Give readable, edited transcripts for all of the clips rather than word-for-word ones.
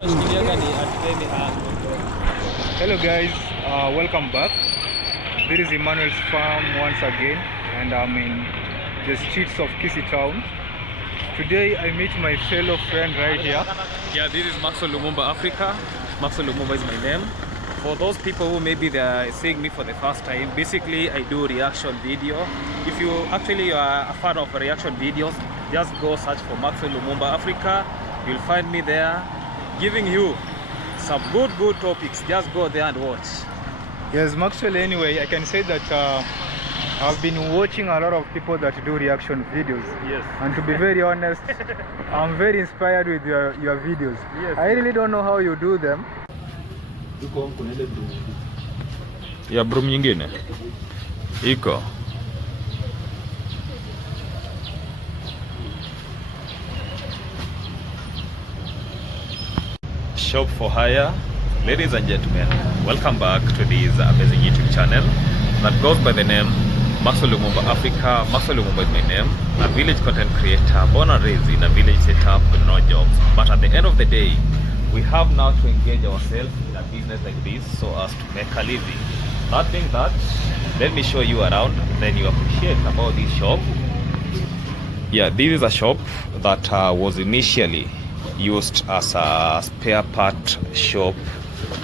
Hello guys, welcome back. This is Emmanuel's farm once again, and I'm in the streets of Kisi town. Today I meet my fellow friend right here. Yeah, this is Maxwell Lumumba Africa. Maxwell Lumumba is my name. For those people who maybe they are seeing me for the first time, basically I do reaction video. If you actually are a fan of reaction videos, just go search for Maxwell Lumumba Africa. You'll find me there, giving you some good topics. Just go there and watch. Yes, Maxwell, anyway, I can say that I've been watching a lot of people that do reaction videos. Yes. And to be very honest, I'm very inspired with your videos. Yes. I really don't know how you do them. Ya broom nyingine iko shop for hire. Ladies and gentlemen, welcome back to this amazing YouTube channel that goes by the name Maxwell Lumumba Africa. Maxwell Lumumba is my name, a village content creator born and raised in a village setup with no jobs. But at the end of the day, we have now to engage ourselves in a business like this so as to make a living. That being that, let me show you around, then you appreciate about this shop. Yeah, this is a shop that was initially used as a spare part shop.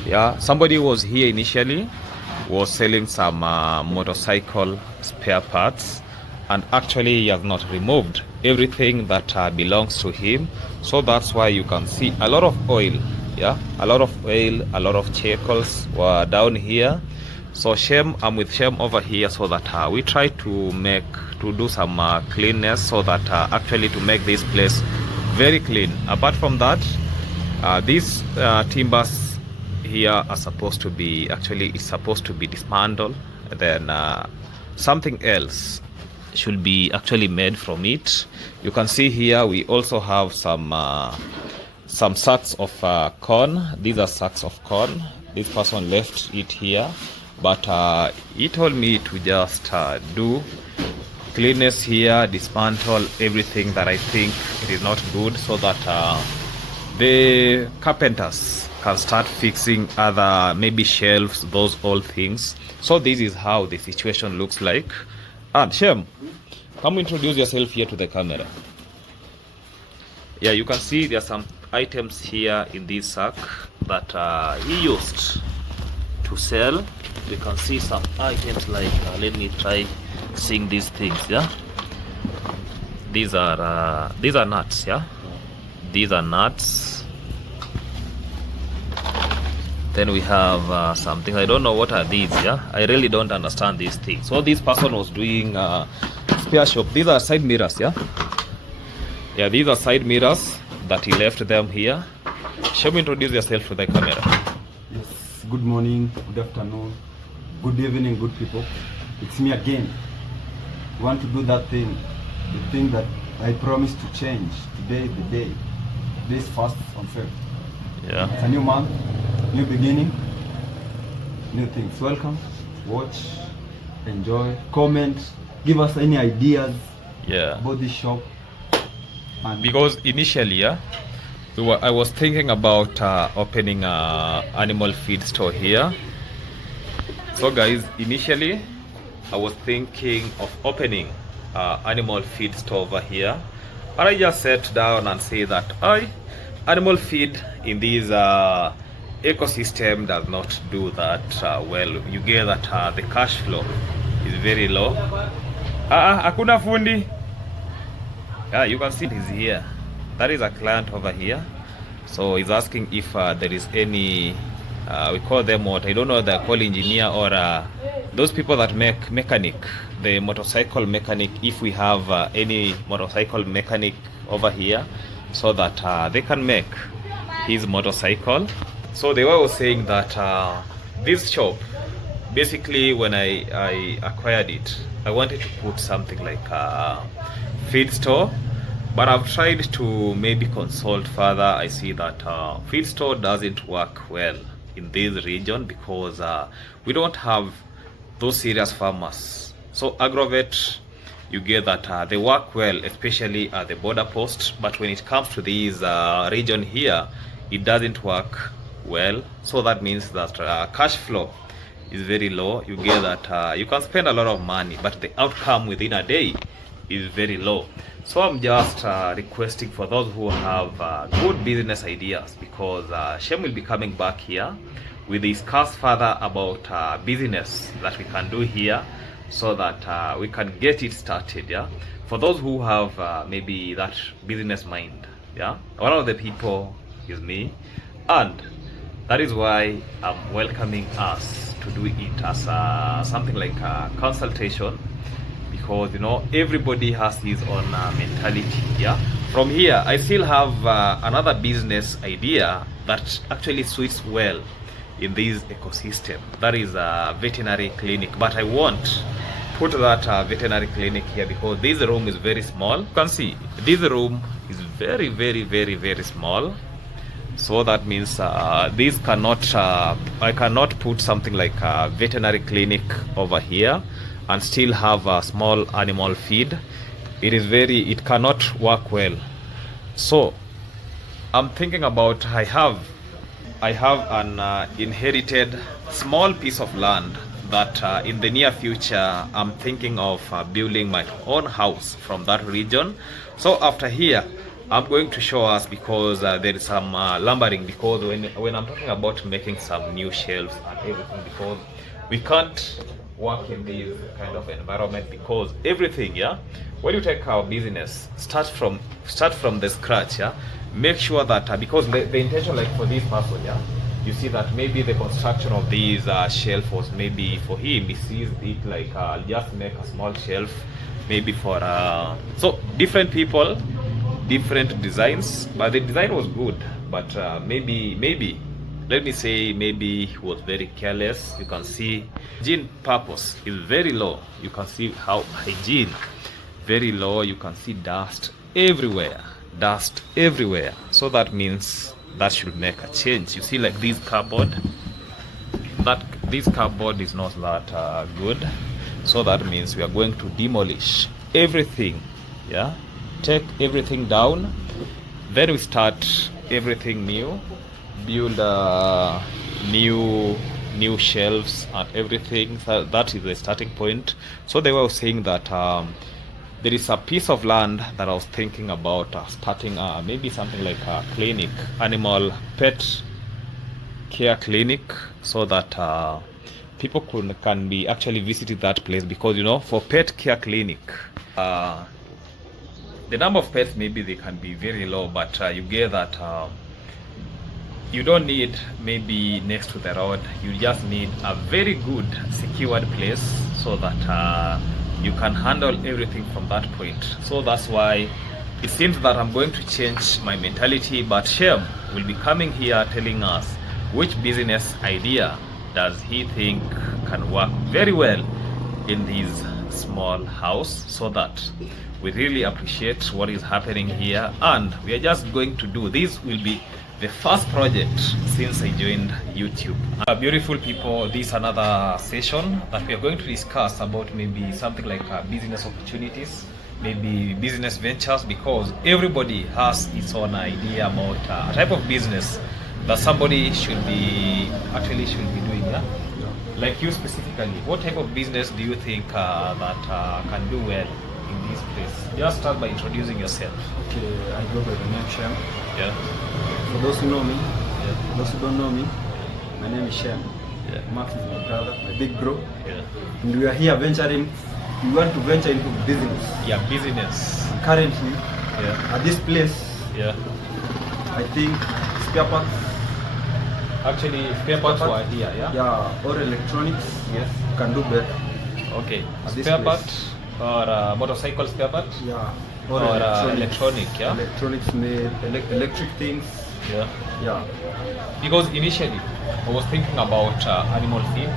Yeah, somebody was here initially, was selling some motorcycle spare parts, and actually he has not removed everything that belongs to him. So that's why you can see a lot of oil. Yeah, a lot of oil, a lot of chemicals were down here. So I'm with Shem over here so that we try to do some cleanness, so that actually to make this place very clean. Apart from that, these timbers here are supposed to be dismantled. Then something else should be actually made from it. You can see here we also have some sacks of corn. These are sacks of corn. This person left it here, but he told me to just do cleanness here, dismantle everything that I think it is not good, so that the carpenters can start fixing other maybe shelves, those old things. So this is how the situation looks like. And Shem, come introduce yourself here to the camera. Yeah, you can see there are some items here in this sack that he used to sell. We can see some items like let me try seeing these things. Yeah, these are nuts. Yeah, these are nuts. Then we have something, I don't know what are these. Yeah, I really don't understand these things. So this person was doing spare shop. These are side mirrors. Yeah, these are side mirrors that he left them here. Shall we introduce yourself to the camera? Yes, good morning, good afternoon, good evening, good people. It's me again. We want to do that thing, the thing that I promised to change. Today is the day. This first on Feb. Yeah. It's a new month, new beginning, new things. Welcome, watch, enjoy, comment, give us any ideas about this shop. And because initially, yeah, I was thinking about opening a animal feed store here. So guys, initially I was thinking of opening animal feed store over here, but I just sat down and say that animal feed in this ecosystem does not do that well. You get that the cash flow is very low. Hakuna fundi. Yeah, you can see it is here. That is a client over here. So he's asking if there is any we call them what, I don't know, they're called engineer or those people that make mechanic, the motorcycle mechanic, if we have any motorcycle mechanic over here, so that they can make his motorcycle. So they were saying that this shop, basically when I acquired it, I wanted to put something like a feed store, but I've tried to maybe consult further. I see that feed store doesn't work well in this region because we don't have those serious farmers. So agrovet, you get that they work well, especially at the border post, but when it comes to this region here, it doesn't work well. So that means that cash flow is very low. You get that you can spend a lot of money, but the outcome within a day is very low. So I'm just requesting for those who have good business ideas, because Shem will be coming back here. We discuss further about business that we can do here, so that we can get it started. Yeah, for those who have maybe that business mind. Yeah, one of the people is me, and that is why I'm welcoming us to do it as something like a consultation, because you know everybody has his own mentality. Yeah, from here I still have another business idea that actually suits well in this ecosystem. That is a veterinary clinic, but I won't put that veterinary clinic here because this room is very small. You can see this room is very, very, very, very small. So that means this cannot I cannot put something like a veterinary clinic over here and still have a small animal feed. It cannot work well. So I'm thinking about, I have an inherited small piece of land that in the near future I'm thinking of building my own house from that region. So after here I'm going to show us, because there is some lumbering, because when I'm talking about making some new shelves and everything, because we can't work in this kind of environment, because everything, yeah, when you take our business, start from the scratch. Yeah, make sure that because the intention, like for this person, yeah, you see that maybe the construction of these shelf was maybe for him, he sees it like just make a small shelf maybe for so different people, different designs, but the design was good, but maybe let me say maybe he was very careless. You can see hygiene purpose is very low. You can see how hygiene very low. You can see dust everywhere. So that means that should make a change. You see, like this cupboard, this cupboard is not that good. So that means we are going to demolish everything. Yeah, take everything down, then we start everything new, build new shelves and everything. So that is the starting point. So they were saying that there is a piece of land that I was thinking about starting maybe something like a clinic, animal pet care clinic, so that people can be actually visiting that place, because you know, for pet care clinic, the number of pets maybe they can be very low, but you get that you don't need maybe next to the road. You just need a very good secured place, so that you can handle everything from that point. So that's why it seems that I'm going to change my mentality, but Shem will be coming here telling us which business idea does he think can work very well in this small house, so that we really appreciate what is happening here. And we are just going to do this. Will be the first project since I joined YouTube. Beautiful people, this is another session that we are going to discuss about maybe something like business opportunities, maybe business ventures, because everybody has its own idea about a type of business that somebody should be doing. Yeah? Like you specifically, what type of business do you think that can do well in this place? Just start by introducing yourself. Okay, I go by the name Shem. Yeah. For those who know me, Yeah. those who don't know me, my name is Shem. Yeah. Max is my brother, my big bro. Yeah. And we are here venturing, we want to venture into business. Yeah, business. Currently, Yeah. at this place, Yeah. I think spare parts, Actually, spare parts were here, yeah? yeah, or electronics, Yes. can do better. Okay. At this Spare place. part or motorcycle spare part? Yeah, Or electronic, yeah? Electronics made, electric things, Yeah. yeah. Because initially, I was thinking about animal feed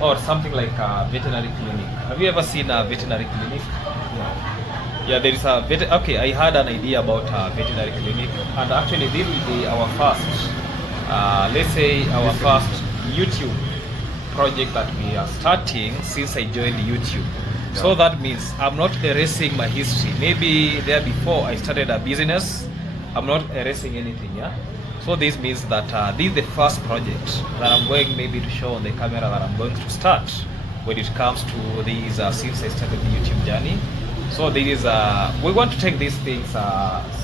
or something like a veterinary clinic. Have you ever seen a veterinary clinic? Yeah. Yeah, there is a okay, I had an idea about a veterinary clinic, and actually this will be our first, let's say our first YouTube project that we are starting since I joined YouTube. So that means I'm not erasing my history. Maybe there before I started a business, I'm not erasing anything, yeah? So this means that this is the first project that I'm going maybe to show on the camera that I'm going to start when it comes to these since I started the YouTube journey. So there is we want to take these things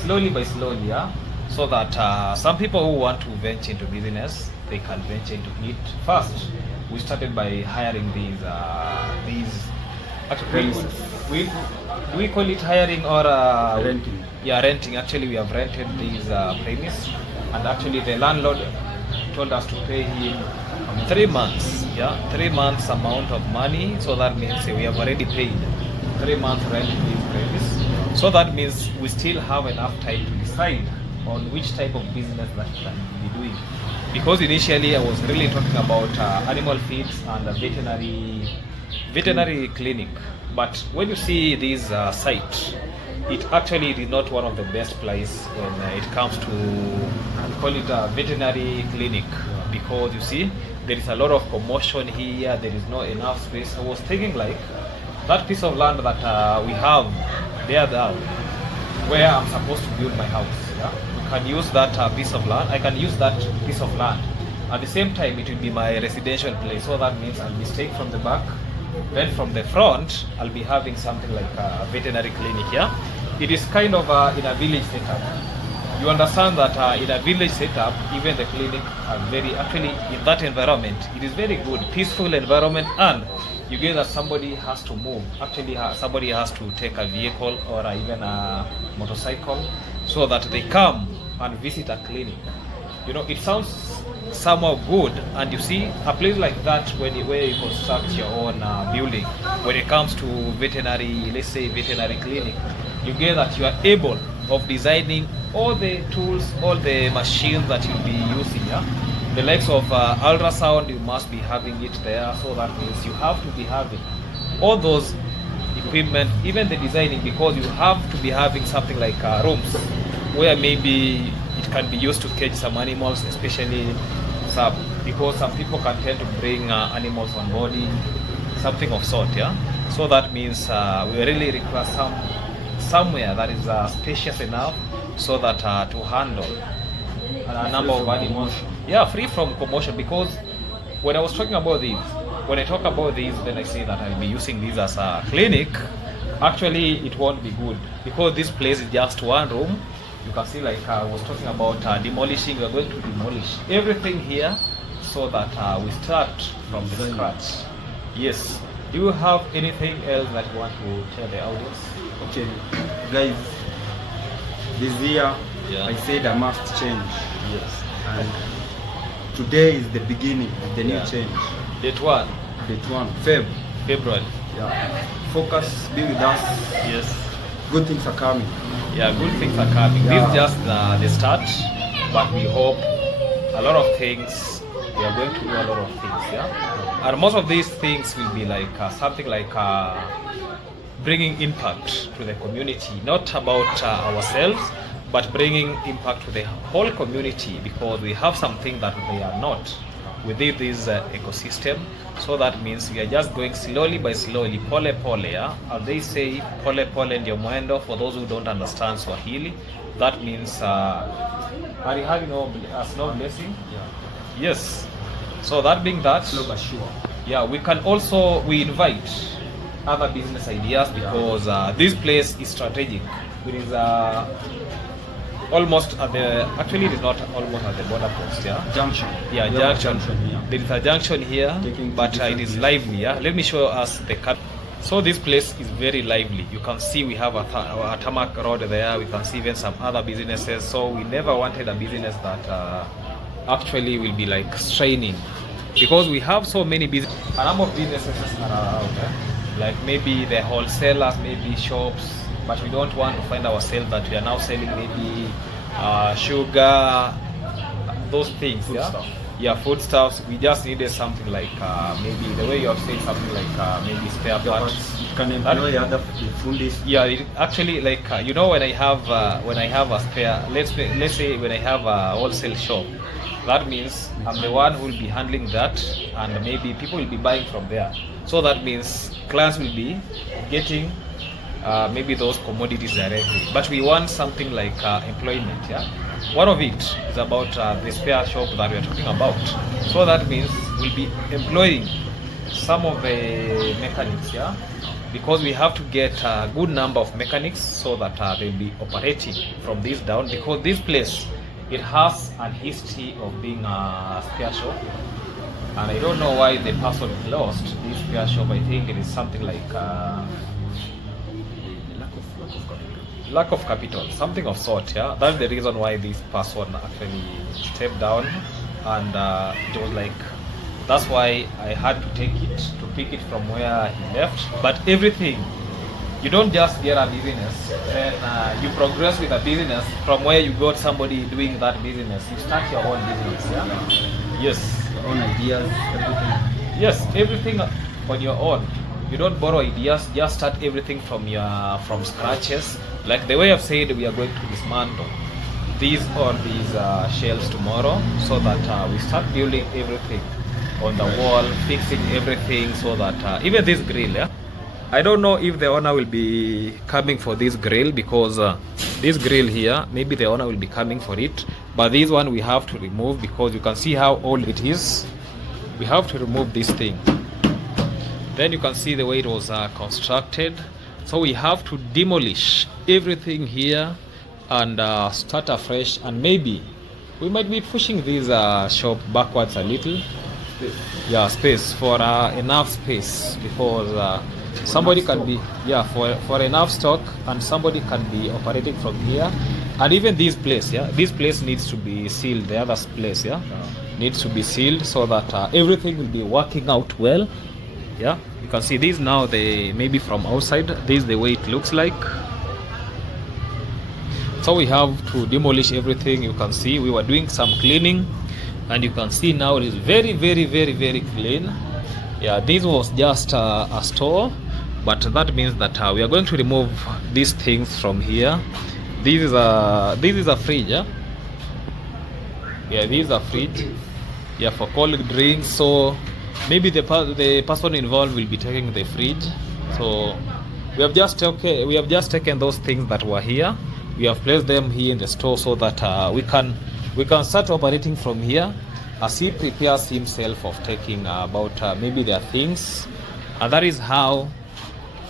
slowly by slowly, yeah, so that some people who want to venture into business, they can venture into it first. We started by hiring these actually we call it hiring or Renting. yeah, renting. Actually we have rented these premise, and actually the landlord told us to pay him 3 months, yeah, 3 months amount of money. So that means we have already paid 3 months rent in this premise. So that means we still have enough time to decide on which type of business that we can be doing. Because initially I was really talking about animal feeds and a veterinary clinic. But when you see this site, it actually is not one of the best places when it comes to, we call it a veterinary clinic, because you see there is a lot of commotion here, there is not enough space. I was thinking like that piece of land that we have there where I'm supposed to build my house, yeah? We can use that piece of land. I can use that piece of land. At the same time, it will be my residential place. So that means I'll be staying from the back. Then from the front, I'll be having something like a veterinary clinic, yeah? It is kind of in a village setup. You understand that in a village setup, even the clinic are very, actually in that environment, it is very good, peaceful environment, and you get that somebody has to move. Actually, somebody has to take a vehicle or even a motorcycle so that they come and visit a clinic. You know, it sounds somehow good, and you see a place like that where you construct your own building. When it comes to veterinary, let's say veterinary clinic, you get that you are able of designing all the tools, all the machines that you'll be using, yeah? The likes of ultrasound, you must be having it there. So that means you have to be having all those equipment, even the designing, because you have to be having something like rooms where maybe it can be used to cage some animals, especially because some people can tend to bring animals on boarding, something of sort, yeah. So that means we really require somewhere that is spacious enough so that to handle a number of animals, yeah, free from commotion. Because when I was talking about these, when I talk about these, then I say that I'll be using these as a clinic. Actually, it won't be good because this place is just one room. You can see, like I was talking about demolishing. We are going to demolish everything here so that we start from the scratch. Yes. Do you have anything else that you want to tell the audience? Okay, guys, this year Yeah. I said I must change, Yes. and today is the beginning of the new Yeah. change. Date 1, Date 1, February. Yeah. Focus, be with us. Yes. Good things are coming. Yeah, good things are coming. This Yeah. is just the start, but we hope a lot of things. We are going to do a lot of things, yeah. And most of these things will be like something like bringing impact to the community, not about ourselves, but bringing impact to the whole community, because we have something that they are not within this ecosystem. So that means we are just going slowly by slowly, pole pole, yeah? As they say, pole pole ndio mwendo. For those who don't understand Swahili, that means are you having a slow blessing? Yeah. Yes. So that being that, Slow but sure. yeah, we invite other business ideas, because this place is strategic. It is almost at the, actually it is not almost at the border post, yeah. Junction. Yeah, We have a junction. here. There is a junction here, Taking to but it different is places. lively, yeah. Let me show us the cut. So this place is very lively. You can see we have a tarmac road there. We can see even some other businesses. So we never wanted a business that actually will be like straining, because we have so many business. A number of businesses are around, like maybe the wholesalers, maybe shops, but we don't want to find ourselves that we are now selling maybe sugar, those things, Food yeah? stuff. Yeah, foodstuffs. We just needed something like maybe the way you have said, something like maybe spare parts. You can employ other foodies. Yeah, actually, like when I have a spare, let's say when I have a wholesale shop, that means I'm the one who will be handling that, and maybe people will be buying from there. So that means clients will be getting maybe those commodities directly. But we want something like employment, yeah. one of it is about the spare shop that we are talking about. So that means we'll be employing some of the mechanics, yeah, because we have to get a good number of mechanics so that they'll be operating from this down, because this place, it has a history of being a spare shop, and I don't know why the person closed this spare shop. I think it is something like lack of capital, something of sort, yeah. That's the reason why this person actually stepped down, and it was like, that's why I had to pick it from where he left. But everything, you don't just get a business, then you progress with a business from where you got somebody doing that business. You start your own business, yeah? Yes. Your own ideas, everything. Yes, everything on your own. You don't borrow ideas, just start everything from scratches. Like the way I've said, we are going to dismantle these shelves tomorrow, so that we start building everything on the wall, fixing everything, so that even this grill, yeah, I don't know if the owner will be coming for this grill, because this grill here, maybe the owner will be coming for it, but this one we have to remove, because you can see how old it is. We have to remove this thing. Then you can see the way it was constructed, so we have to demolish everything here and start afresh, and maybe we might be pushing this shop backwards a little. Yeah, space for enough space, because somebody can be, yeah, for enough stock, and somebody can be operating from here. And even this place, yeah, this place needs to be sealed. The other place, yeah, needs to be sealed, so that everything will be working out well. Yeah, you can see this now. They maybe from outside, this is the way it looks like. So we have to demolish everything. You can see we were doing some cleaning, and you can see now it is very, very, very, very clean. Yeah, this was just a store, but that means that we are going to remove these things from here. This is a fridge, yeah. Yeah, this is a fridge, yeah, for cold drinks. So maybe the person involved will be taking the fridge. So we have just taken those things that were here. We have placed them here in the store, so that we can start operating from here, as he prepares himself of taking about maybe their things. And that is how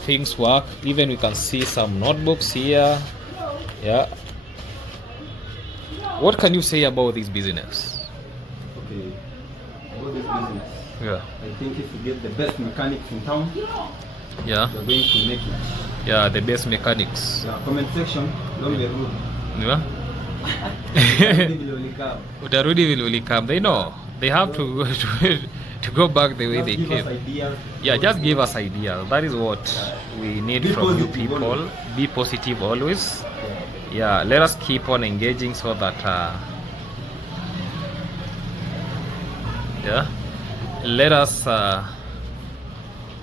things work. Even we can see some notebooks here. Yeah, what can you say about this business? Okay, about this business, Yeah, I think if we get the best mechanics in town, yeah, we're going to make it. yeah, the best mechanics. Yeah, comment section, don't be rude. Yeah. Utarudi vile ulikam. They know. They have to to go back the way Just they give us came. ideas. Yeah, just give us ideas. That is what we need Be from you positive people. always. Be positive always. Yeah. Yeah, let us keep on engaging, so that yeah, let us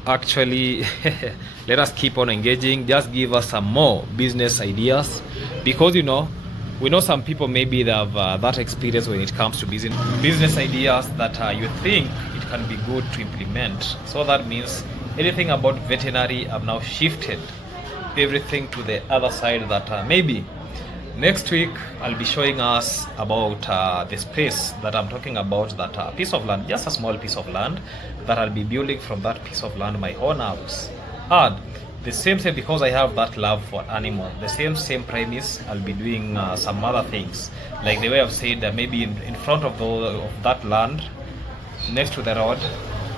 actually let us keep on engaging. Just give us some more business ideas, because you know, we know some people maybe they have that experience when it comes to business ideas that you think it can be good to implement. So that means anything about veterinary, I've now shifted everything to the other side, that maybe next week I'll be showing us about the space that I'm talking about, that piece of land, just a small piece of land, that I'll be building from that piece of land my own house. And the same, because I have that love for animal, the same premise, I'll be doing some other things, like the way I've said, maybe in front of that land, next to the road,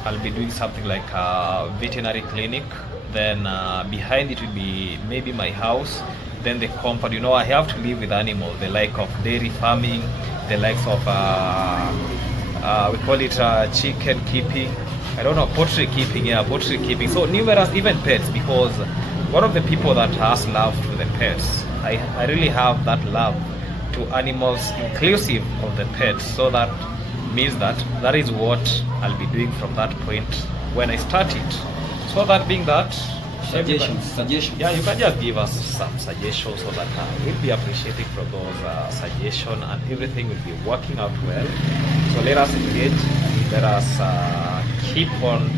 I'll be doing something like a veterinary clinic. Then behind it will be maybe my house. Then the compound, you know, I have to live with animals, the like of dairy farming, the likes of we call it chicken keeping, I don't know, poultry keeping, yeah, poultry keeping. So numerous, even pets, because one of the people that has love to the pets, I really have that love to animals, inclusive of the pets. So that means that is what I'll be doing from that point when I start it. So that being that, Suggestions. yeah, you can just give us some suggestions, so that we'll be appreciating from those suggestions, and everything will be working out well. So let us engage, let us keep on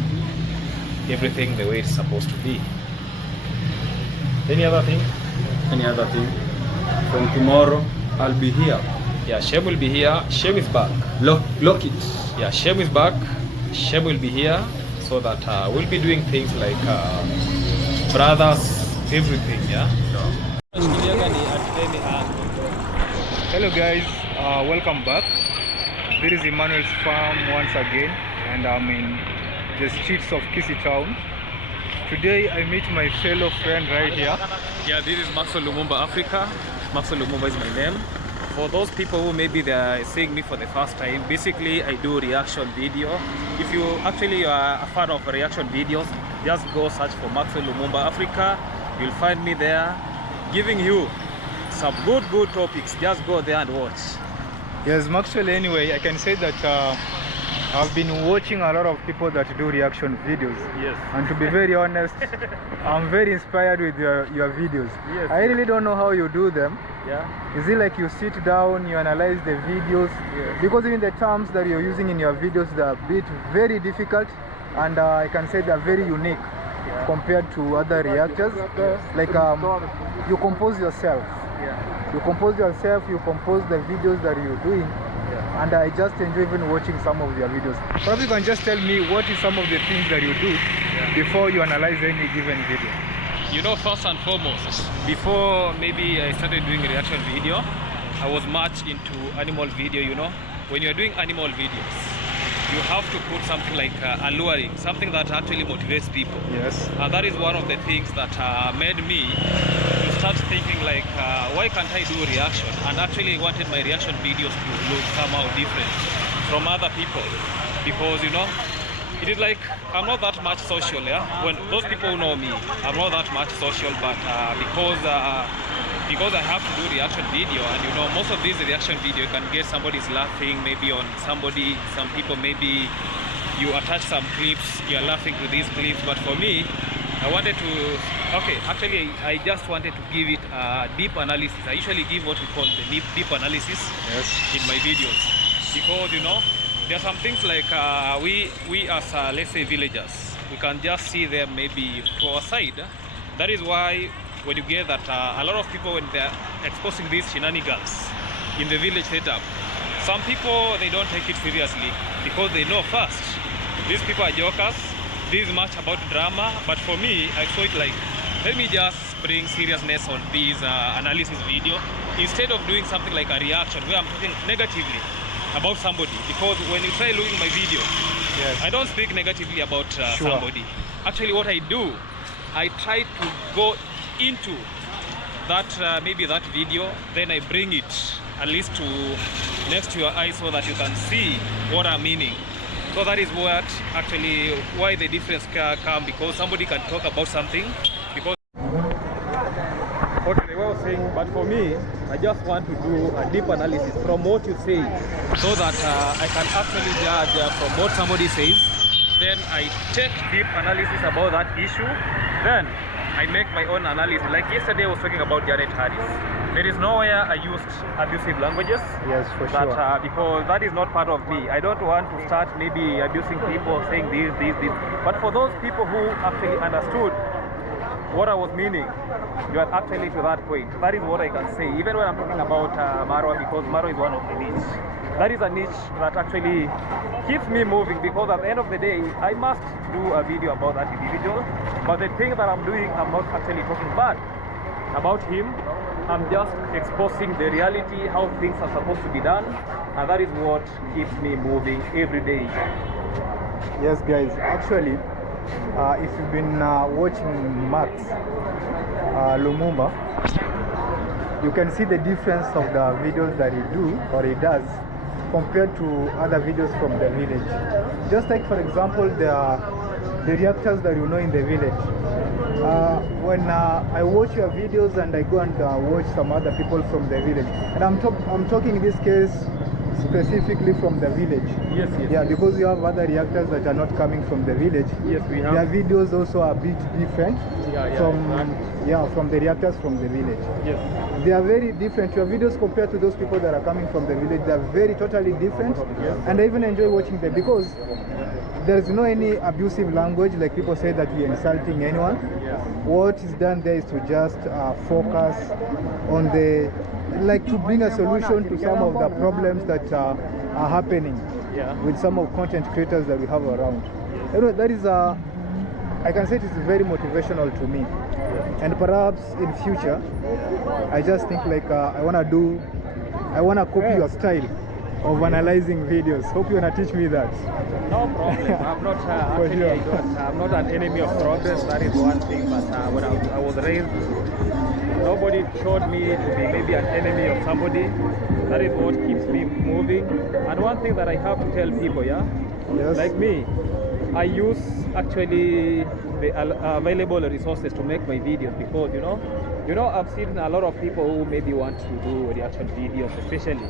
everything the way it's supposed to be. Any other thing? Any other thing? From tomorrow, I'll be here Yeah, Shem will be here. Shem is back. Lock it. Yeah, Shem is back. Shem will be here so that we'll be doing things like brothers, everything. Yeah. Hello guys, welcome back. This is Emmanuel's farm once again, and I'm in the streets of Kisii town. Today I meet my fellow friend right here. Yeah, this is Maxwell Lumumba Africa. Maxwell Lumumba is my name. For those people who maybe they are seeing me for the first time, basically I do reaction video. If you actually are a fan of reaction videos, just go search for Maxwell Lumumba Africa. You'll find me there, giving you some good topics. Just go there and watch. Yes, Maxwell, anyway, I can say that I've been watching a lot of people that do reaction videos. Yes. And to be very honest, I'm very inspired with your videos. Yes. I really don't know how you do them. Yeah. Is it like you sit down, you analyze the videos? Yes. Because even the terms that you're using in your videos, they're a bit very difficult, and I can say they're very unique compared to other reactors. Like you compose yourself. Yeah. You compose yourself, you compose the videos that you're doing. And I just enjoy even watching some of your videos. Perhaps you can just tell me what is some of the things that you do before you analyze any given video. You know, first and foremost, before maybe I started doing reaction video, I was much into animal video. You know, when you're doing animal videos, you have to put something like alluring, something that actually motivates people. Yes. And that is one of the things that made me to start thinking like, why can't I do reaction? And actually wanted my reaction videos to look somehow different from other people, because you know, it is like I'm not that much social. Yeah, when those people who know me, I'm not that much social, but because I have to do reaction video, and you know, most of these reaction video can get somebody's laughing, maybe on somebody, some people, maybe you attach some clips, you're laughing to these clips. But for me, I wanted to, actually I just wanted to give it a deep analysis. I usually give what we call the deep analysis in my videos, because you know, there are some things like we as let's say villagers, we can just see them maybe to our side. That is why when you get that a lot of people, when they're exposing these shenanigans in the village setup, some people, they don't take it seriously because they know first these people are jokers, this is much about drama. But for me, I saw it like, let me just bring seriousness on this analysis video instead of doing something like a reaction where I'm talking negatively about somebody. Because when you try looking my video, I don't speak negatively about somebody. Actually, what I do, I try to go into that maybe that video, then I bring it at least to next to your eyes so that you can see what I'm meaning. So that is what actually why the difference come, because somebody can talk about something because what they were saying, but for me, I just want to do a deep analysis from what you say, so that I can actually judge from what somebody says. Then I take deep analysis about that issue. Then I make my own analysis. Like yesterday I was talking about Janet Harris. There is nowhere I used abusive languages. Yes, for sure. Because that is not part of me. I don't want to start maybe abusing people, saying this. But for those people who actually understood what I was meaning, you are actually to that point. That is what I can say. Even when I'm talking about Marwa, because Marwa is one of the niche. That is a niche that actually keeps me moving, because at the end of the day, I must do a video about that individual. But the thing that I'm doing, I'm not actually talking bad about him. I'm just exposing the reality, how things are supposed to be done. And that is what keeps me moving every day. Yes, guys, actually, if you've been watching Max Lumumba, you can see the difference of the videos that he does compared to other videos from the village. Just like, for example, the reactors that you know in the village. When I watch your videos and I go and watch some other people from the village, and I'm talking in this case specifically from the village. Yes. Yeah, because you have other reactors that are not coming from the village. Yes, we have. Their videos also are a bit different from the reactors from the village. Yes. They are very different. Your videos compared to those people that are coming from the village, they are very totally different. And I even enjoy watching them because there is no any abusive language like people say that we are insulting anyone. What is done there is to just focus on to bring a solution to some of the problems that are happening with some of content creators that we have around. You know, that is I can say it is very motivational to me. And perhaps in future, I just think like I wanna copy your style of analyzing videos. Hope you wanna teach me that. No problem. I'm not I'm not an enemy of progress. That is one thing. But when I was raised, nobody showed me to be maybe an enemy of somebody. That is what keeps me moving. And one thing that I have to tell people, like me, I use actually the available resources to make my videos because you know I've seen a lot of people who maybe want to do reaction videos, especially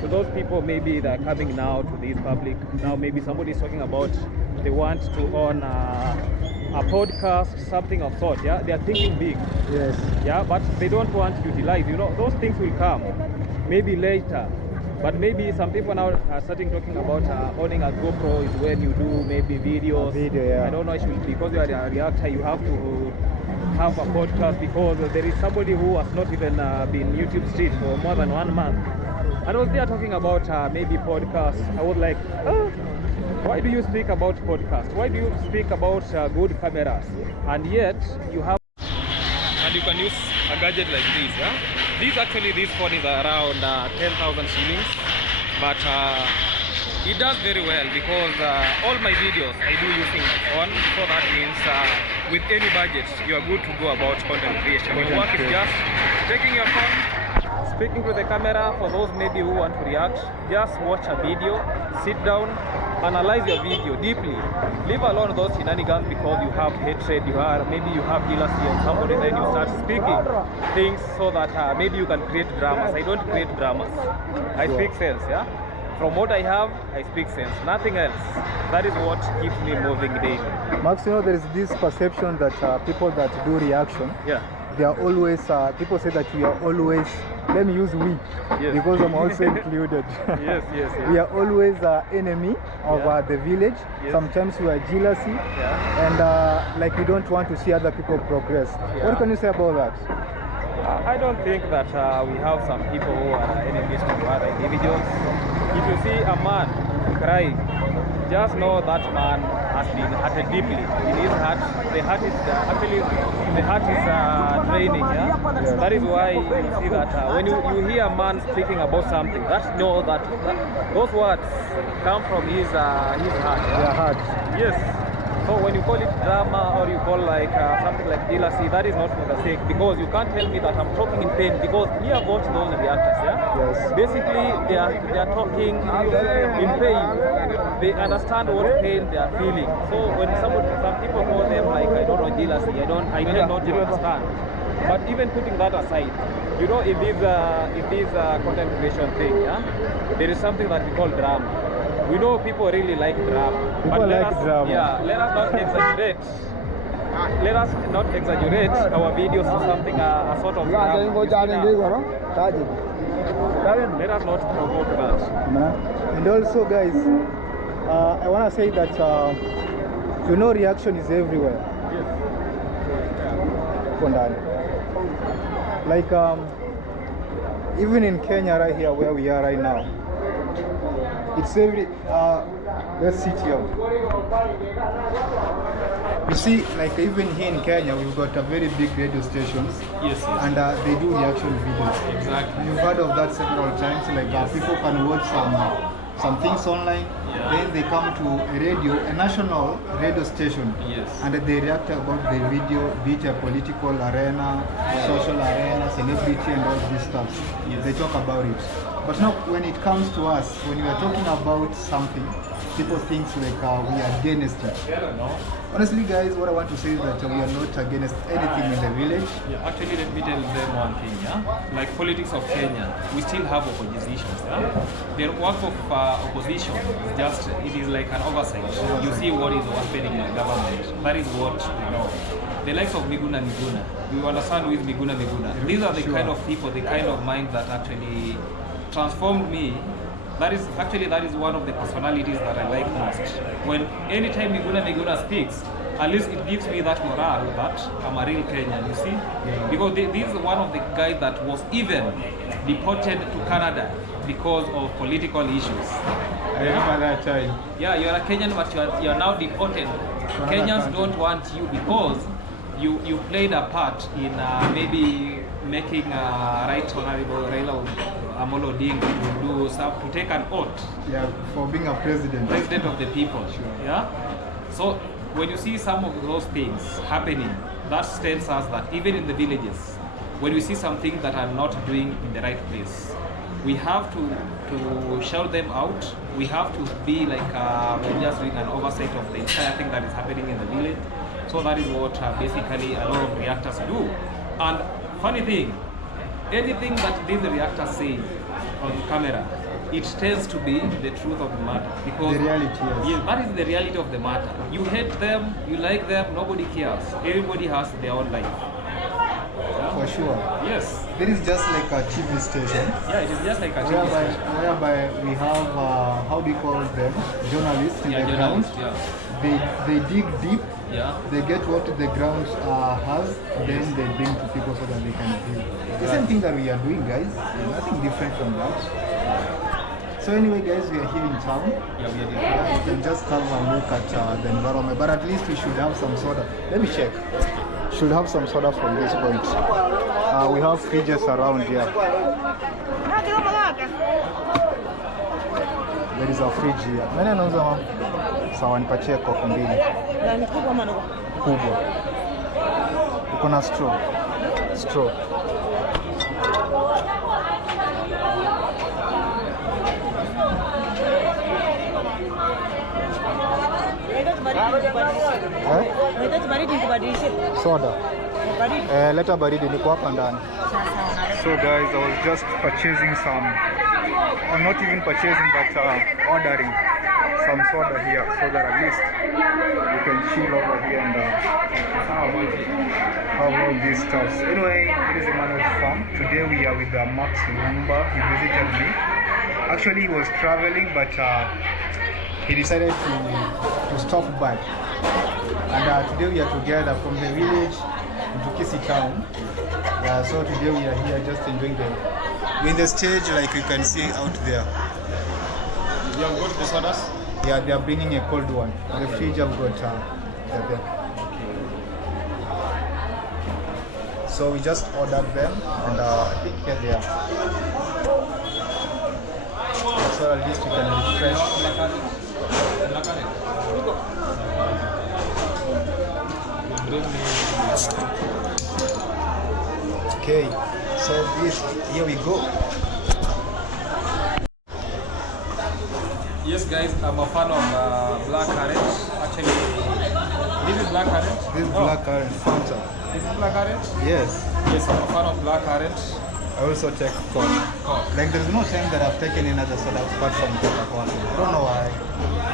to those people maybe that are coming now to this public. Now maybe somebody is talking about they want to own a podcast, something of sort. Yeah, they are thinking big. Yes. Yeah, but they don't want to utilize. Those things will come maybe later. But maybe some people now are starting talking about owning a GoPro is when you do maybe videos. Yeah. I don't know, because you are a reactor, you have to have a podcast because there is somebody who has not even been YouTube street for more than 1 month. And I was there talking about maybe podcasts. I was like, why do you speak about podcasts? Why do you speak about good cameras? And yet you have... And you can use a gadget like this, this phone is around 10,000 shillings, but it does very well because all my videos I do using my phone, so that means with any budget you are good to go about content creation. Your work is just taking your phone, speaking to the camera. For those maybe who want to react, just watch a video, sit down, analyze your video deeply. Leave alone those shenanigans because you have hatred, maybe you have jealousy on somebody, then you start speaking things so that maybe you can create dramas. I don't create dramas. I speak sense, From what I have, I speak sense. Nothing else. That is what keeps me moving daily. Max, there is this perception that people that do reaction, they are always, people say that we are always, let me use we, because I'm also included. Yes. We are always enemy of the village. Sometimes we are jealousy, and like we don't want to see other people progress. What can you say about that? I don't think that we have some people who are enemies to other individuals. If you see a man crying, just know that man has been hurted deeply in his heart. The heart is draining. That is why you see that when you hear a man speaking about something, know that those words come from his heart. Their heart. Yes. So when you call it drama or you call like something like jealousy, that is not for the sake, because you can't tell me that I'm talking in pain, because you have watched those reactors, Yes. Basically they are talking in pain. They understand what pain they are feeling. So when some people call them like, I don't know, jealousy, I don't understand. But even putting that aside, in this content creation thing, there is something that we call drama. We know people really like drama. People like drama. Let us not exaggerate. Let us not exaggerate our videos to something a sort of drama. Let us not provoke that. And also, guys, I want to say that reaction is everywhere. Like even in Kenya, right here where we are right now, it's every let's sit here. You see, like even here in Kenya, we've got a very big radio stations. Yes. And they do reaction videos. Exactly. You've heard of that several times. Like people can watch some things online. Then they come to a national radio station. Yes. And they react about the video, be it a political arena, social arena, celebrity, and all this stuff. Yes. They talk about it. But now, when it comes to us, when we are talking about something, people think like we are against it. Honestly, guys, what I want to say is that we are not against anything in the village. Yeah, actually, let me tell them one thing. Yeah, like politics of Kenya, we still have oppositions. Yeah, the work of opposition is just it is like an oversight. You see what is happening in the government. That is what you know. The likes of Miguna, you understand with Miguna. These are the kind of people, the kind of mind that actually transformed me. That is one of the personalities that I like most. When anytime Miguna speaks, at least it gives me that morale that I'm a real Kenyan, you see? Yeah. Because this is one of the guys that was even deported to Canada because of political issues. I remember that time. Yeah, you're a Kenyan, but you're now deported. Kenyans don't want you because you played a part in maybe making Right Honorable Raila Amolo Odinga to take an oath. Yeah, for being a president of the people. Sure. Yeah. So when you see some of those things happening, that tells us that even in the villages, when we see some things that are not doing in the right place, we have to shout them out. We have to be like we're just doing an oversight of the entire thing that is happening in the village. So that is what basically a lot of reactors do. And funny thing, anything that these reactors say on camera, it tends to be the truth of the matter. Because the reality, yes. That is the reality of the matter. You hate them, you like them, nobody cares. Everybody has their own life. Yeah? For sure. Yes. This is just like a TV station. Yeah, it is just like a TV station. Whereby we have, how do you call them? Journalists in the ground. Yeah. They dig deep. Yeah. They get what the ground has, then they bring to people so that they can view. The same thing that we are doing, guys. There's nothing different from that. So anyway, guys, we are here in town. Yeah, we are here. You can just have a look at the environment, but at least we should have some soda. Let me check. Should have some soda from this point. We have fridges around here. There is a fridge here. Nani anauza mama? Sawa, nipatie koku mbili. Ni kubwa ama ndogo? Kubwa. Uko na straw? Straw. Unahitaji baridi nikubadilishie? Soda. Baridi. Leta baridi, niko hapa ndani. So guys, I was just purchasing some, or not even purchasing, but ordering some soda here so that at least you can chill over here and have all these stuffs. Anyway, it is Emmanuel's farm. Today we are with Max Lumumba. He visited me. Actually, he was traveling, but he decided to stop by. And today we are together from the village to Kisi town. So today we are here just enjoying we're in the stage, like you can see out there. You have got the sodas? Yeah, they are bringing a cold one. The fridge I've got there. So we just ordered them, and I think here they are. So at least we can refresh. Okay, so here we go. Yes guys, I'm a fan of black currant. Actually, this is black currant? This is black currant, Fanta. This is black currant? Yes. Yes, I'm a fan of black currant. I also take Coke. Like there's no time that I've taken another soda apart from Coca-Cola. I don't know why.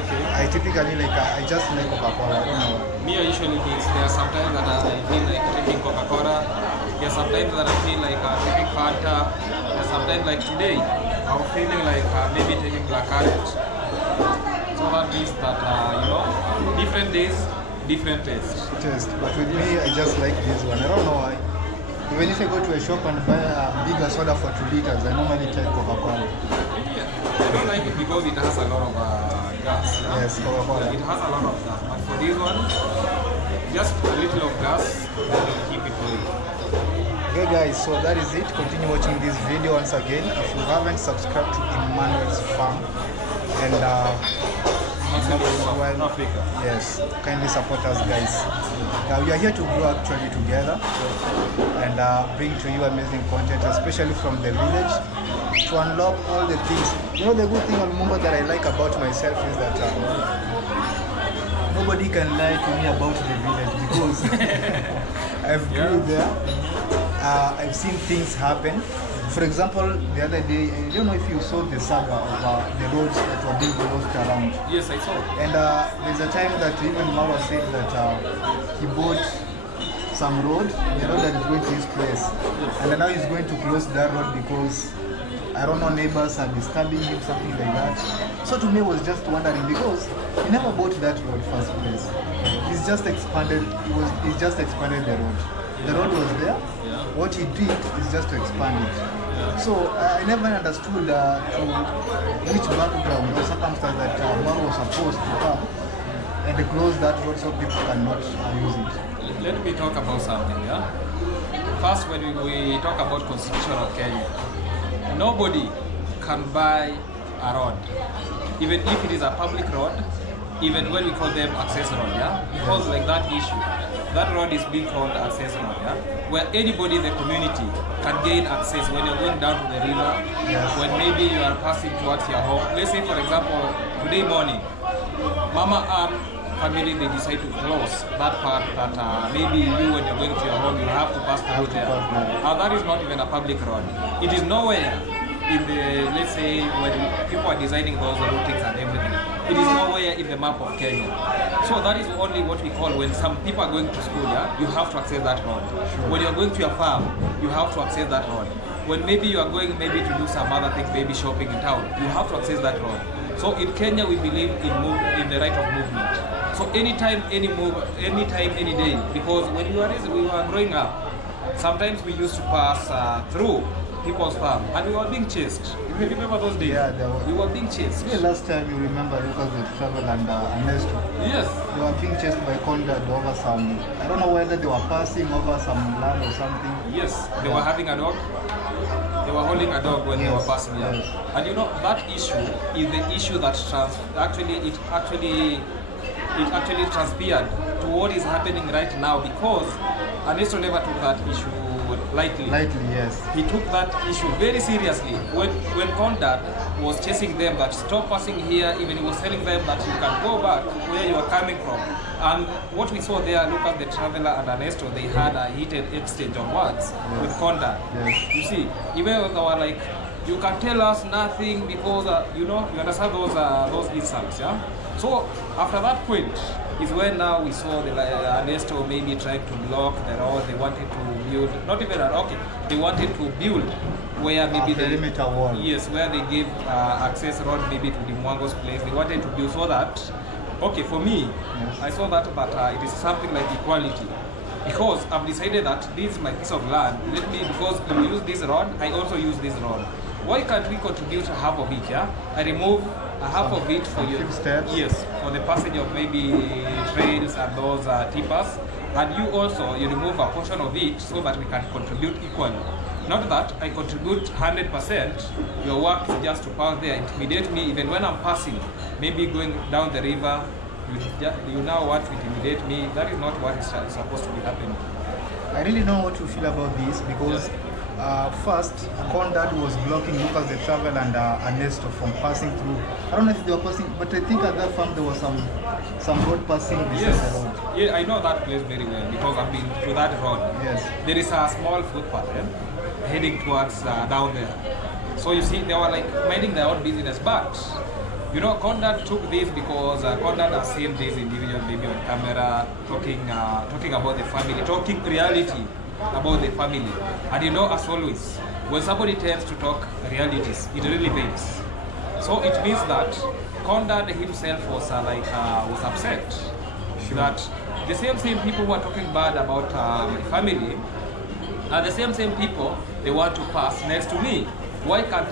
Okay. I typically I just like Coca-Cola. I don't know why. Me, I usually mix. There are sometimes that I feel like taking Coca-Cola. There are sometimes that I feel like taking Fanta. There are sometimes like today, I'm feeling like maybe taking black currant. So that means that different days, different taste. But with me, I just like this one. I don't know why. Even if I go to a shop and buy a bigger soda for 2 liters, I normally take Coca-Cola. Yeah. I don't like it because it has a lot of gas. Yes, Coca-Cola. It has a lot of gas. But for this one, just a little of gas, then you keep it going. Okay guys, so that is it. Continue watching this video once again. If you haven't subscribed to Emmanuel's farm, and well, Africa. yes, kindly support us, guys. We are here to grow actually together and bring to you amazing content, especially from the village, to unlock all the things. You know, the good thing on Mumba that I like about myself is that nobody can lie to me about the village because I've grew there. I've seen things happen. For example, the other day, I don't know if you saw the saga of the roads that were being closed around. Yes, I saw. And there's a time that even Mara said that he bought some road, the road that is going to his place. And now he's going to close that road because, I don't know, neighbors are disturbing him, something like that. So to me, I was just wondering because he never bought that road first place. He's just expanded, he's just expanded the road. The road was there. Yeah. What he did is just to expand it. Yeah. So I never understood to which background or circumstance that Mara was supposed to come and close that road so people cannot use it. Let me talk about something, yeah? First, when we talk about Constitution of Kenya, nobody can buy a road, even if it is a public road, even when we call them access road, yeah? Because like that issue, that road is being called access road, yeah? Where anybody in the community can gain access when you're going down to the river, when maybe you are passing towards your home. Let's say, for example, today morning, Mama family, they decide to close that part that maybe you, when you're going to your home, you have to pass through there. That is not even a public road. It is nowhere in the, let's say, when people are designing those routings and everything, it is nowhere in the map of Kenya. So that is only what we call when some people are going to school, yeah, you have to access that road. Sure. When you're going to your farm, you have to access that road. When maybe you are going maybe to do some other things, maybe shopping in town, you have to access that road. So in Kenya, we believe in the right of movement. So anytime, any day, because when we were growing up, sometimes we used to pass through people's farm and we were being chased. You remember those days? Yeah, we were being chased. Yeah, last time you remember because they travel and Ernesto. Yes. They were being chased by Conrad over some, I don't know whether they were passing over some land or something. Yes, they were having a dog. They were holding a dog when they were passing here. Yes. And you know, that issue is the issue that actually transpired to what is happening right now because Ernesto never took that issue lightly. Lightly, yes. He took that issue very seriously. When Conrad was chasing them that stop passing here, even he was telling them that you can go back where you are coming from. And what we saw there, look at the traveler and Ernesto, they had a heated exchange of words with Conrad. Yes. You see, even when they were like, you can tell us nothing because, you understand those insults, yeah? So after that point is when now we saw the Ernesto maybe trying to block the road. They wanted to build, not even they wanted to build where maybe the perimeter wall. Yes, where they gave access road maybe to the Mwango's place. They wanted to build so that, okay, for me, yes. I saw that, but it is something like equality. Because I've decided that this is my piece of land. Let me, because you use this road, I also use this road. Why can't we contribute half of it, yeah? I remove a half of it for you. Steps. Yes, for the passage of maybe trains and those tippers. And you also, you remove a portion of it so that we can contribute equally. Not that I contribute 100%, your work is just to pass there, intimidate me even when I'm passing, maybe going down the river, you now want to intimidate me. That is not what is supposed to be happening. I really know what you feel about this because first, Conrad was blocking Lucas the Travel and Ernesto from passing through. I don't know if they were passing, but I think at that farm there was some road passing beside the road. Yeah, I know that place very well because I've been through that road. Yes. There is a small footpath heading towards down there. So you see, they were like minding their own business, but you know, Conrad took this because Conrad has seen this individual maybe on camera talking about the family, talking reality about the family. And you know, as always, when somebody tends to talk realities, it really pains. So it means that Conrad himself was was upset that the same people who are talking bad about my family are the same people they want to pass next to me. Why can't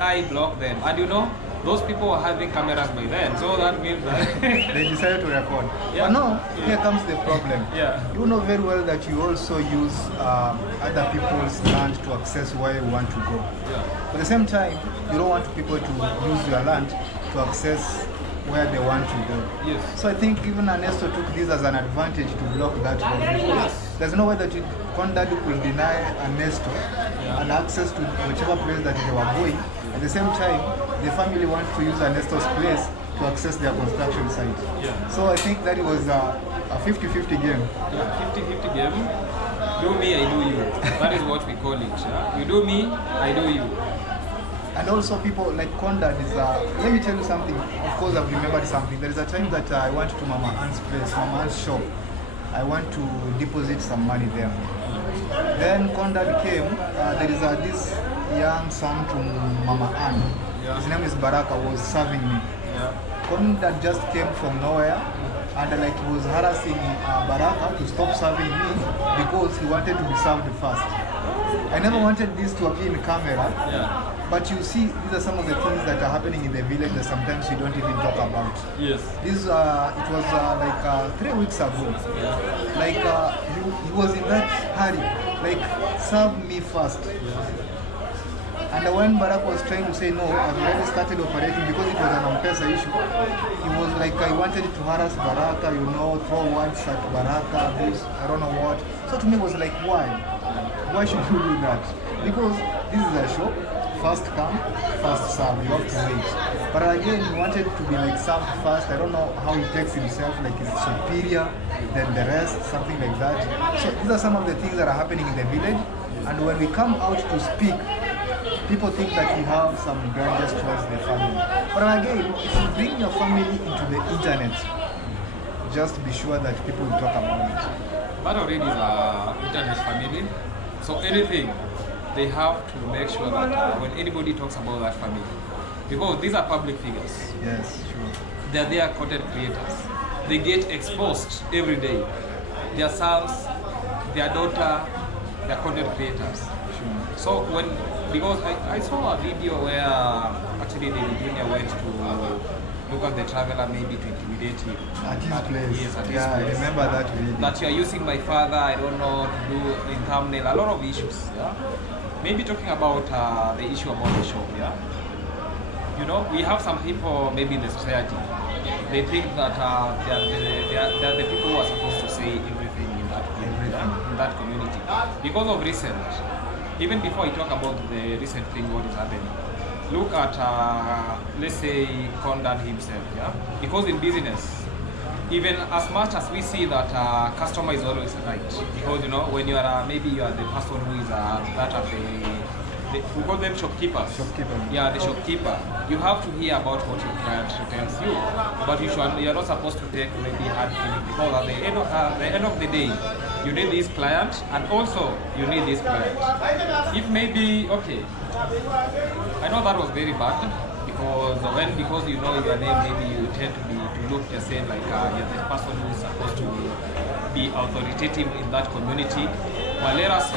I block them? And you know, those people were having cameras by then, so that means that they decided to record. Yeah. But no, here comes the problem. Yeah. You know very well that you also use other people's land to access where you want to go. Yeah. At the same time, you don't want people to use your land to access where they want to go. Yes. So I think even Ernesto took this as an advantage to block that road. Because there's no way that Condad could deny Ernesto an access to whichever place that they were going. At the same time, the family wants to use Ernesto's place to access their construction site. Yeah. So I think that it was a 50-50 game. Yeah, 50-50 game. Do me, I do you. That is what we call it. Yeah? You do me, I do you. And also people like Condad is let me tell you something. Of course I've remembered something. There is a time that I went to Mama Ann's place, Mama Ann's shop. I want to deposit some money there. Then Condad came. There is this young son to Mama Ann. Yeah. His name is Baraka, was serving me. Yeah. Condad just came from nowhere and like he was harassing Baraka to stop serving me because he wanted to be served first. I never wanted this to appear in camera. Yeah. But you see, these are some of the things that are happening in the village that sometimes we don't even talk about. Yes. This it was like 3 weeks ago. Yeah. Like he was in that hurry, like serve me first. Yeah. And when Barak was trying to say no, I've already started operating because it was an M-Pesa issue. He was like, I wanted to harass Baraka, throw words at Baraka, this, I don't know what. So to me it was like, why? Why should you do that? Because this is a shop. First come, first serve. You have to wait. But again, he wanted to be like served first. I don't know how he takes himself, like he's superior than the rest, something like that. So these are some of the things that are happening in the village. And when we come out to speak, people think that we have some grudges towards the family. But again, if you bring your family into the internet, just be sure that people will talk about it. That already is an internet family. So anything, they have to make sure that when anybody talks about that family, because these are public figures, Yes, sure. they are content creators. They get exposed every day. Their sons, their daughter, they are content creators. Sure. So because I saw a video where actually David Jr. went to look at the traveler maybe to intimidate him. At his place. Yes, at his Yeah, I place. remember that video. That you are using my father, I don't know, to do in thumbnail, a lot of issues. Yeah? Maybe talking about the issue about the shop. Yeah? We have some people maybe in the society, they think that they are the people who are supposed to say everything in that community. Because of recent, even before I talk about the recent thing, what is happening, look at, let's say, Condad himself, yeah? Because in business, even as much as we see that customer is always right, because when you are maybe you are the person who is that of we call them shopkeepers. Shopkeeper. Yeah, the shopkeeper. You have to hear about what your client tells you, but you are not supposed to take maybe hard feeling, because at the end of the day, you need this client and also you need this client. If maybe okay, I know that was very bad. Because you know your name, maybe you tend to look the same like you're the person who is supposed to be authoritative in that community. But let us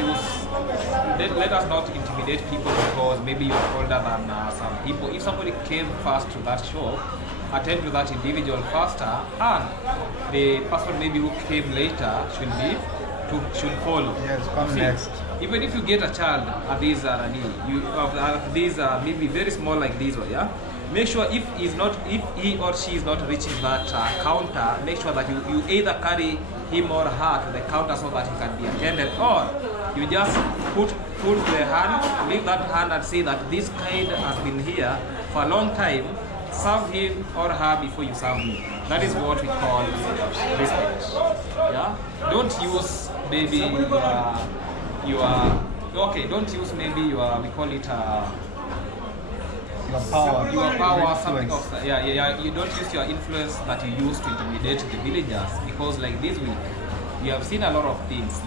not intimidate people because maybe you're older than some people. If somebody came first to that shop, attend to that individual faster, and the person maybe who came later should follow. Yes, come next. Even if you get a child at these these maybe very small like this one, yeah. Make sure if he or she is not reaching that counter, make sure that you either carry him or her to the counter so that he can be attended, or you just put the hand, leave that hand and say that this kind has been here for a long time. Serve him or her before you serve me. That is what we call respect. Yeah. Don't use maybe don't use maybe we call it Your power. something of that. Yeah. You don't use your influence that you use to intimidate the villagers, because like this week, we have seen a lot of things.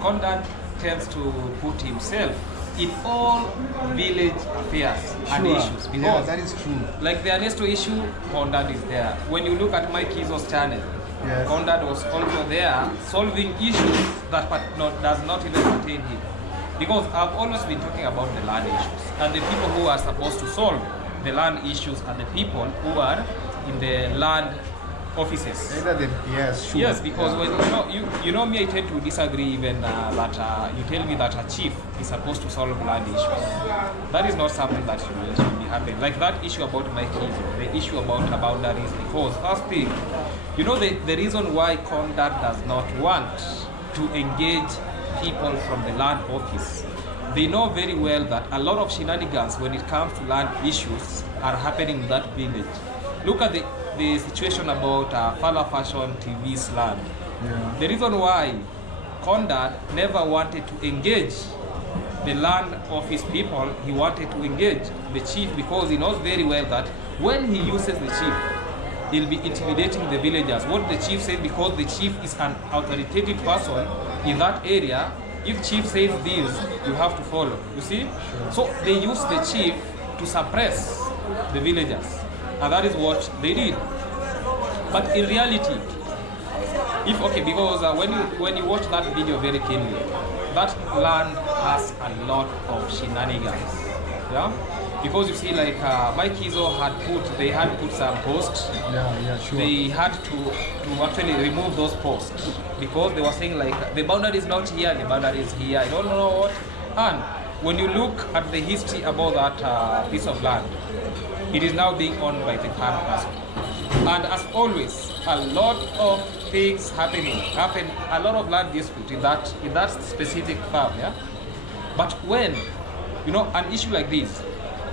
Condad tends to put himself in all village affairs and issues. Because yeah, that is true. like the Ernesto issue, Condad is there. When you look at Mike Kizo's channel, Yes. Condad was also there solving issues that does not even pertain him. Because I've always been talking about the land issues, and the people who are supposed to solve the land issues are the people who are in the land offices. Either the, yes, sure. Yes, because Yeah. when you know me, I tend to disagree even that you tell me that a chief is supposed to solve land issues. That is not something that should be happening. Like that issue about my kids, the issue about boundaries. Because first thing, you know the reason why Condat does not want to engage people from the land office. They know very well that a lot of shenanigans when it comes to land issues are happening in that village. Look at the situation about Fala Fashion TV's land. Yeah. The reason why Condat never wanted to engage the land office people, he wanted to engage the chief because he knows very well that when he uses the chief, he'll be intimidating the villagers. What the chief says, because the chief is an authoritative person in that area, if chief says this, you have to follow. You see? So they use the chief to suppress the villagers. And that is what they did. But in reality, because when you watch that video very keenly, that land has a lot of shenanigans. Yeah? Because you see, like Mike Izo they had put some posts. Yeah, sure. They had to actually remove those posts because they were saying like the boundary is not here, the boundary is here. I don't know what. And when you look at the history about that piece of land, it is now being owned by the third person. And as always, a lot of things happen, a lot of land dispute in that specific farm, yeah? But when, an issue like this,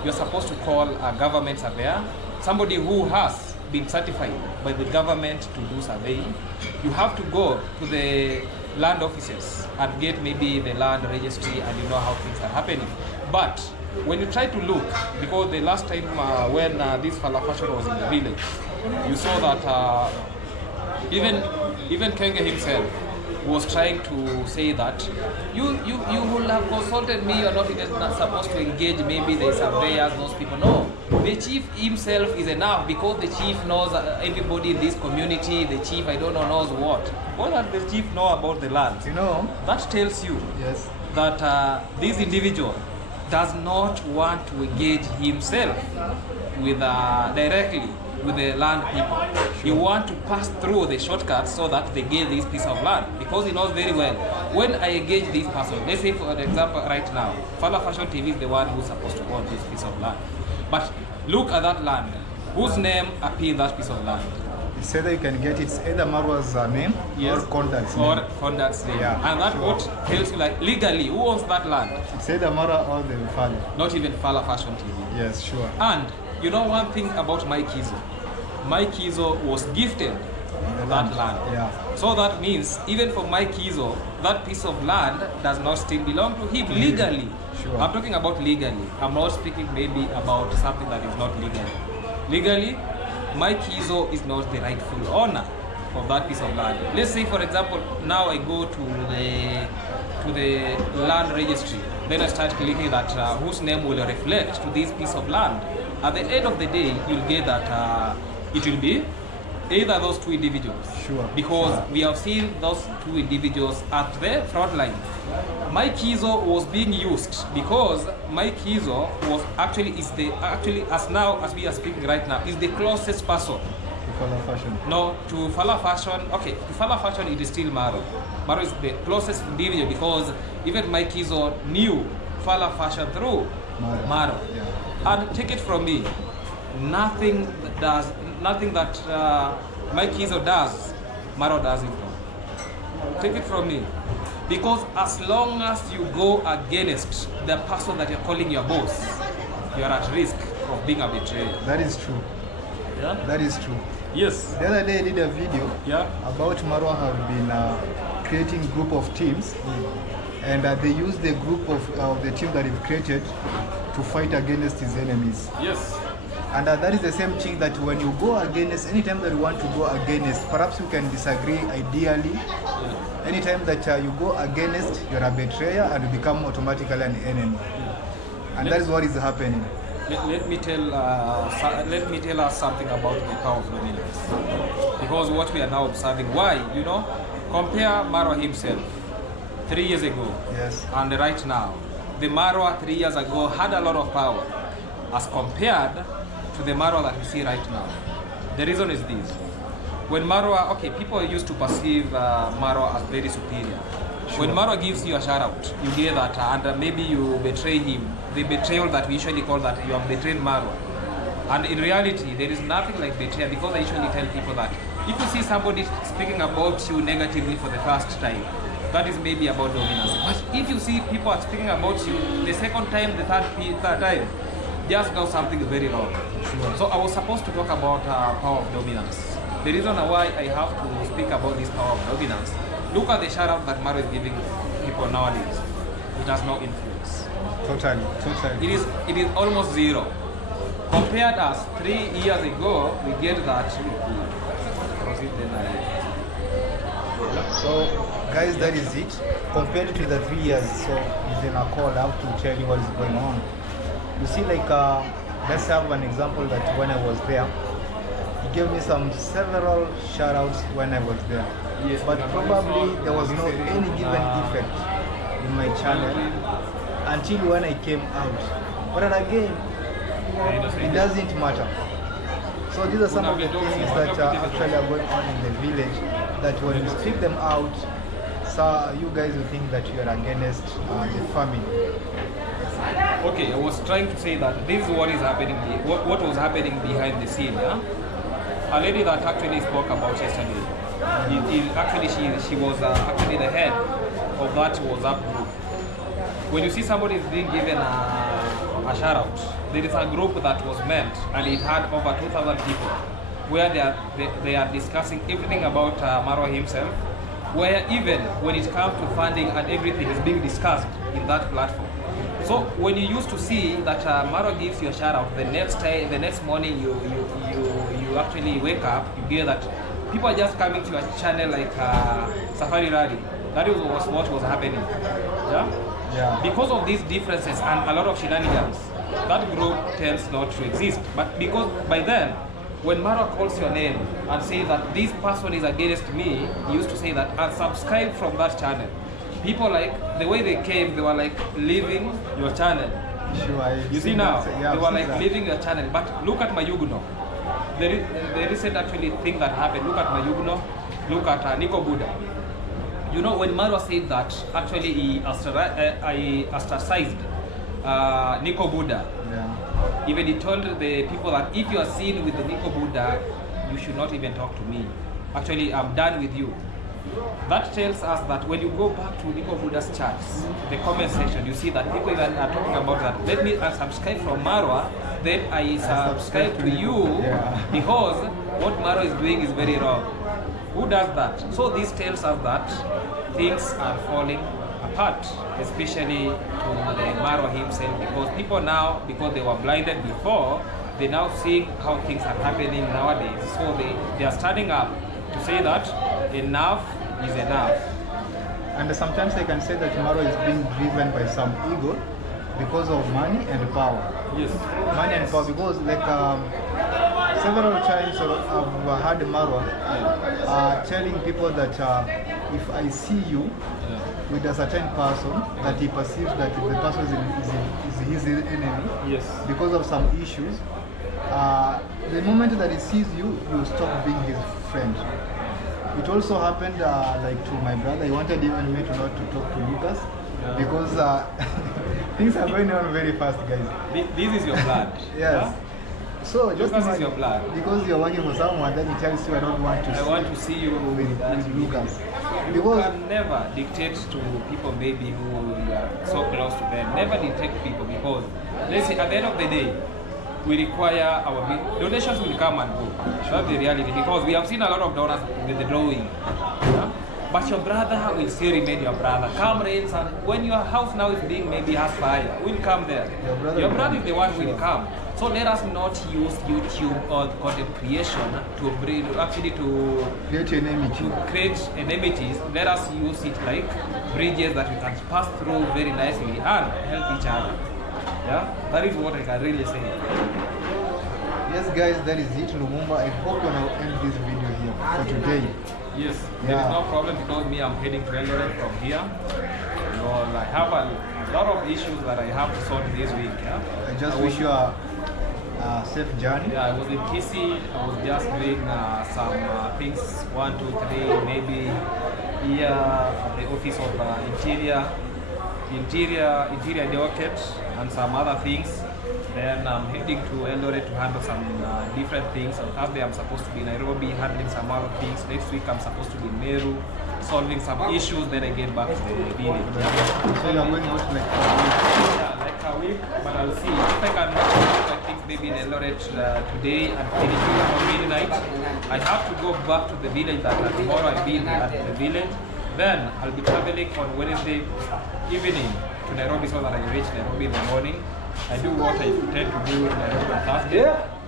you're supposed to call a government surveyor, somebody who has been certified by the government to do surveying. You have to go to the land offices and get maybe the land registry and you know how things are happening. But when you try to look, because the last time when this Fala Fashion was in the village, you saw that even Kenge himself was trying to say that you will have consulted me, you're not even supposed to engage maybe the surveyors, those people. No, the chief himself is enough because the chief knows everybody in this community. The chief, I don't know, knows what. What does the chief know about the land? That tells you Yes. that this individual does not want to engage himself with directly with the land people. He wants to pass through the shortcuts so that they get this piece of land because he knows very well when I engage this person. Let's say for example right now, Fala Fashion TV is the one who's supposed to own this piece of land. But look at that land. Whose name appears in that piece of land? It's either you can get it's either Marwa's name Yes. or Condat's name. Or Condat's name. Yeah, And that sure. what tells you like legally who owns that land? It's either Mara or the father. Not even Fala Fashion TV. Yes, sure. And you know one thing about Mike Izo? Mike Izo was gifted that land. Yeah. So that means even for Mike Izo, that piece of land does not still belong to him legally. Sure. I'm talking about legally. I'm not speaking maybe about something that is not legal. Legally, Mike Izo is not the rightful owner of that piece of land. Let's say, for example, now I go to the land registry. Then I start clicking that whose name will reflect to this piece of land. At the end of the day, you'll get that it will be either those two individuals. Sure. Because we have seen those two individuals at the front line. Mike Izo was being used because Mike Izo was actually as we are speaking right now, is the closest person. Fala Fashion. No, to Fala Fashion, okay, to Fala Fashion it is still Maro. Maro is the closest individual because even Mike Izo knew Fala Fashion through Maro. Yeah. And take it from me, nothing that Mike Izo does, Maro doesn't know. Take it from me. Because as long as you go against the person that you're calling your boss, you're at risk of being a betrayer. That is true. Yeah? That is true. Yes. The other day I did a video Yeah. about Marwa have been creating group of teams, and they use the group of the team that is created to fight against his enemies. Yes. And that is the same thing that when you go against, anytime that you want to go against, perhaps you can disagree ideally. Yeah. Anytime that you go against, you're a betrayer and you become automatically an enemy. And that is what is happening. Let me tell us something about the power of dominance. Because what we are now observing, why? Compare Marwa himself 3 years ago Yes. and right now. The Marwa 3 years ago had a lot of power as compared to the Marwa that we see right now. The reason is this. when Marwa, okay, people used to perceive Marwa as very superior. When Marwa gives you a shout out, you get that, and maybe you betray him. The betrayal that we usually call that you have betrayed Marwa. And in reality, there is nothing like betrayal, because I usually tell people that if you see somebody speaking about you negatively for the first time, that is maybe about dominance. But if you see people are speaking about you the second time, the third time, just know something is very wrong. So I was supposed to talk about power of dominance. The reason why I have to speak about this power of dominance, look at the shout out that Maro is giving people nowadays. It has no influence. Totally. It is almost zero. Compared us 3 years ago, we get that. So, guys, that is it. Compared to the 3 years, so it's in a call out to tell you what is going on. You see, like, let's have an example that when I was there, he gave me several shout outs when I was there. Yes, but probably there was no any given effect in my channel until when I came out. But then again, it doesn't matter. So these are some of the things that actually are going on in the village, that when you speak them out, so you guys will think that you are against the family. Okay, I was trying to say that this is what is happening, what was happening behind the scene. Yeah? A lady that actually spoke about yesterday, she was actually the head of that WhatsApp group. When you see somebody is being given a shout out, there is a group that was meant, and it had over 2,000 people, where they are discussing everything about Marwa himself, where even when it comes to funding and everything is being discussed in that platform. So when you used to see that Marwa gives you a shout out, the next morning you actually wake up, you hear that people are just coming to your channel like Safari Rally. That was what was happening. Yeah? Because of these differences and a lot of shenanigans, that group tends not to exist. But because by then, when Marwa calls your name and says that this person is against me, he used to say that, unsubscribe from that channel. People, like, the way they came, they were like leaving your channel. Sure, you see now, they were like leaving your channel. But look at Mayugno. The recent actually thing that happened, look at Mayugno, look at Nico Buddha. You know, when Marwa said that, actually he ostracized Nico Buddha. Yeah. Even he told the people that if you are seen with the Nico Buddha, you should not even talk to me. Actually, I'm done with you. That tells us that when you go back to Nico Buddha's chats, the comment section, you see that people even are talking about that. Let me unsubscribe from Marwa, then I subscribe to you, because what Marwa is doing is very wrong. Who does that? So this tells us that things are falling apart, especially to the Marwa himself, because people now, because they were blinded before, they now seeing how things are happening nowadays. So they are standing up to say that enough is enough. And sometimes I can say that Marwa is being driven by some ego because of money and power. Yes. Money and power, because like several times I've heard Marwa telling people that if I see you with a certain person, that he perceives that the person is his enemy, Yes. because of some issues, the moment that he sees you, you stop being his friend. It also happened like to my brother. He wanted even me to not to talk to Lucas, because things are going on very fast, guys. This is your blood. Yes. Huh? So just Lucas is imagine, your blood. because you're working for someone, then he tells you, I don't want to I want to see you with Lucas. You Because can never dictate to people maybe who you are so close to them. Never dictate people, because let's say at the end of the day, we require our donations will come and go. That's the reality, because we have seen a lot of donors withdrawing. Yeah? But your brother will still remain your brother. Come rains, and when your house now is being maybe has fire, we'll come there. Your brother is the one who will come. So let us not use YouTube or content creation to bring, actually to create enmity. to create enmities. Let us use it like bridges that we can pass through very nicely and help each other. Yeah, that is what I can really say. Yes, guys, that is it, Lumumba. I hope when I end this video here for today. Yes, there is no problem, because me, I'm heading to Eldoret from here. Because I have a lot of issues that I have to solve this week. Yeah? I just wish you a safe journey. Yeah, I was in PC. I was just doing some things, 1, 2, 3, maybe here at the office of interior docket and some other things. Then I'm heading to Eldoret to handle some different things. On Thursday I'm supposed to be in Nairobi handling some other things. Next week I'm supposed to be in Meru solving some issues. Then I get back to the village. So you're going out like Like a week, but I'll see if I can. I think maybe in Eldoret today and finish around midnight. I have to go back to the village that tomorrow I'll be at the village. Then I'll be traveling on Wednesday evening to Nairobi so that I reach Nairobi in the morning. I do what I tend to do in Nairobi on Thursday.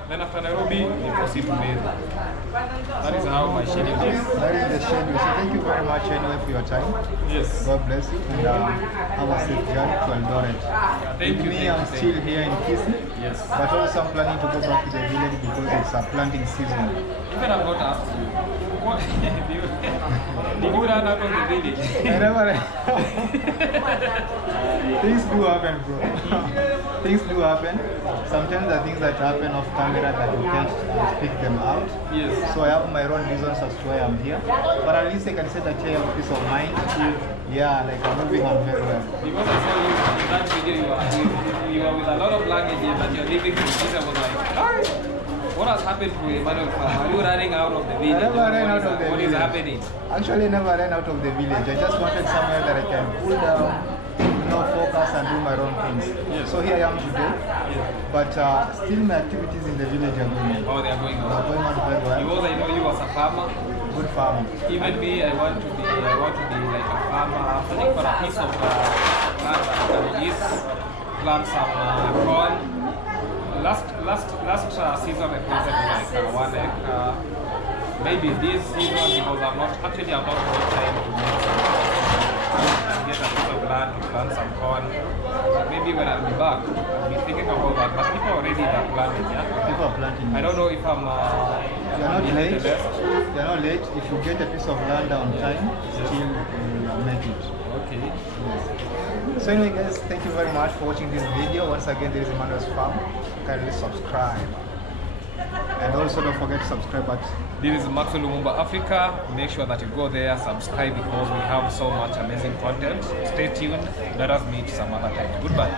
Then after Nairobi, we proceed to Meru. That is how my schedule is. that is the schedule. So thank you very much anyway for your time. Yes. God bless you and have a safe journey to Eldoret. Thank you. Me, I'm still here in Kisii. Yes. But also I'm planning to go back to the village because it's a planting season. Even I've not asked you. What did you run out of the village? I never. Things do happen, bro. Things do happen. Sometimes the things that happen off camera that you can't speak them out. Yes. So I have my own reasons as to why I'm here. But at least I can say that I have peace of mind. Yeah, like I'm moving on very well. Because I saw you in that video, you are with a lot of luggage and you're leaving the village. I was like, "Hi, what has happened to Emmanuel? Are you running out of the village? I never ran out of the What village. is happening?" Actually, I never ran out of the village. I just wanted somewhere that I can cool down, focus and do my own things. Yes. So here I am today. But still my activities in the village are going on. Oh, they are going They are on. going on very well. Because I know you as a farmer. Good farmer. Even me, I want to be like a farmer. I'm looking for a piece of land that I can use, plant some corn. Last season I planted like 1 acre. Maybe this season because I'm not got time to make some get a piece of land to plant some corn. Maybe when I'll be back, I'll be thinking about that. But people already have planted, yeah. People are planting. I don't know if I'm. You're not behind late. the best. You're not late. If you get a piece of land on time, still you make it. Okay. So anyway guys, thank you very much for watching this video. Once again, there is Emmanuel's Farm. Kindly subscribe. And also don't forget to subscribe at This is Maxwell Lumumba Africa. Make sure that you go there, subscribe because we have so much amazing content. Stay tuned. Let us meet some other time. Goodbye.